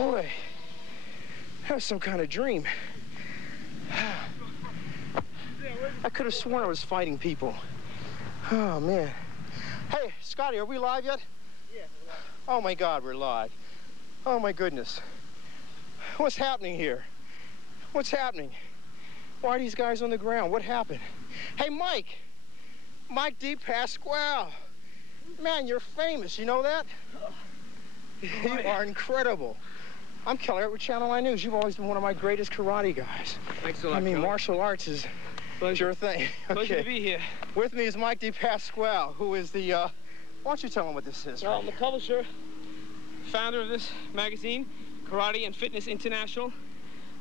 Boy, that was some kind of dream. I could have sworn I was fighting people. Oh, man. Hey, Scotty, are we live yet? Yeah, we're live. Oh, my God, we're live. Oh, my goodness. What's happening here? What's happening? Why are these guys on the ground? What happened? Hey, Mike. Mike DePasquale. Man, you're famous. You know that? You are incredible. I'm Kelly with Channel 9 News. You've always been one of my greatest karate guys. Thanks a lot, I mean, Kelly. Martial arts is your thing. Pleasure to be here. With me is Mike DePasquale, who is the, why don't you tell him what this is? Well, I'm the publisher, founder of this magazine, Karate and Fitness International.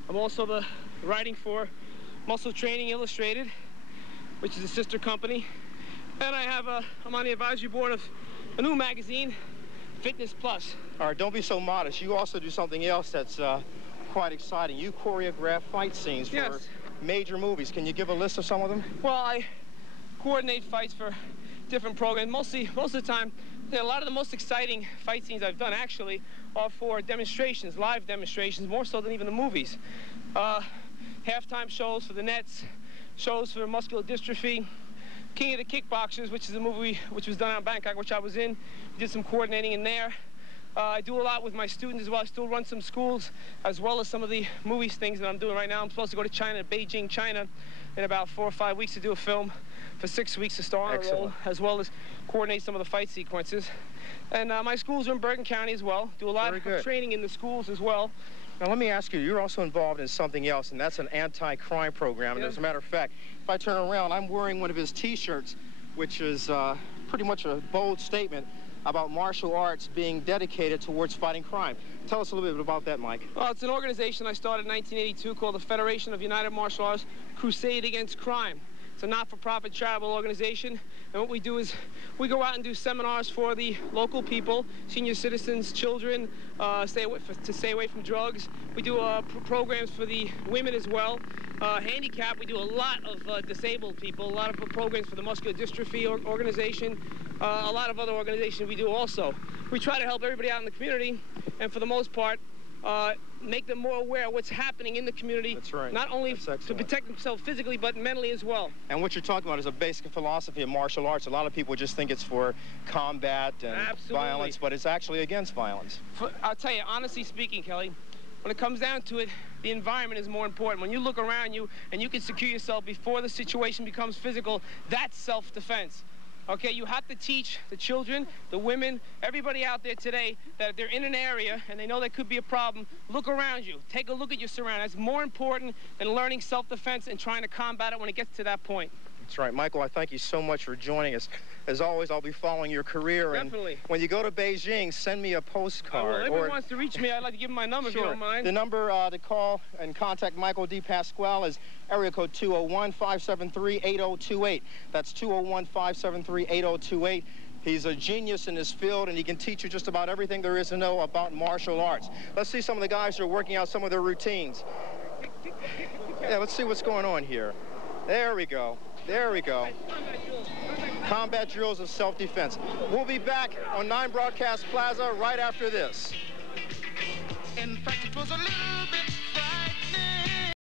I'm also the writing for Muscle Training Illustrated, which is a sister company. And I'm on the advisory board of a new magazine, Fitness Plus. All right, don't be so modest. You also do something else that's quite exciting. You choreograph fight scenes for major movies. Can you give a list of some of them? Well, I coordinate fights for different programs. Most of the time, a lot of the most exciting fight scenes I've done actually are for demonstrations, live demonstrations, more so than even the movies. Halftime shows for the Nets, shows for muscular dystrophy, King of the Kickboxers, which is a movie which was done out in Bangkok, which I was in. Did some coordinating in there. I do a lot with my students as well. I still run some schools, as well as some of the movies things that I'm doing right now. I'm supposed to go to China, Beijing, China, in about 4 or 5 weeks to do a film for 6 weeks to star on a role, as well as coordinate some of the fight sequences. And my schools are in Bergen County as well. Do a lot of training in the schools as well. Now, let me ask you, you're also involved in something else, and that's an anti-crime program. And as a matter of fact, if I turn around, I'm wearing one of his T-shirts, which is pretty much a bold statement about martial arts being dedicated towards fighting crime. Tell us a little bit about that, Mike. Well, it's an organization I started in 1982 called the Federation of United Martial Arts Crusade-Against-Crime. It's a not-for-profit charitable organization, and what we do is we go out and do seminars for the local people, senior citizens, children, to stay away from drugs. We do programs for the women as well. Handicap, we do a lot of disabled people, a lot of programs for the muscular dystrophy organization, a lot of other organizations we do also. We try to help everybody out in the community, and for the most part, make them more aware of what's happening in the community. That's right. Not only to protect themselves physically, but mentally as well. And what you're talking about is a basic philosophy of martial arts. A lot of people just think it's for combat and violence, but it's actually against violence. I'll tell you, honestly speaking, Kelly, when it comes down to it, the environment is more important. When you look around you and you can secure yourself before the situation becomes physical, that's self-defense. Okay, you have to teach the children, the women, everybody out there today that if they're in an area and they know there could be a problem, look around you. Take a look at your surroundings. That's more important than learning self-defense and trying to combat it when it gets to that point. That's right. Michael, I thank you so much for joining us. As always, I'll be following your career. Definitely. And when you go to Beijing, send me a postcard. Well, if anyone wants to reach me, I'd like to give him my number if you don't mind. The number to call and contact Michael DePasquale is area code 201-573-8028. That's 201-573-8028. He's a genius in his field, and he can teach you just about everything there is to know about martial arts. Let's see some of the guys who are working out some of their routines. Yeah, let's see what's going on here. There we go. There we go. Combat drills of self-defense. We'll be back on 9 Broadcast Plaza right after this.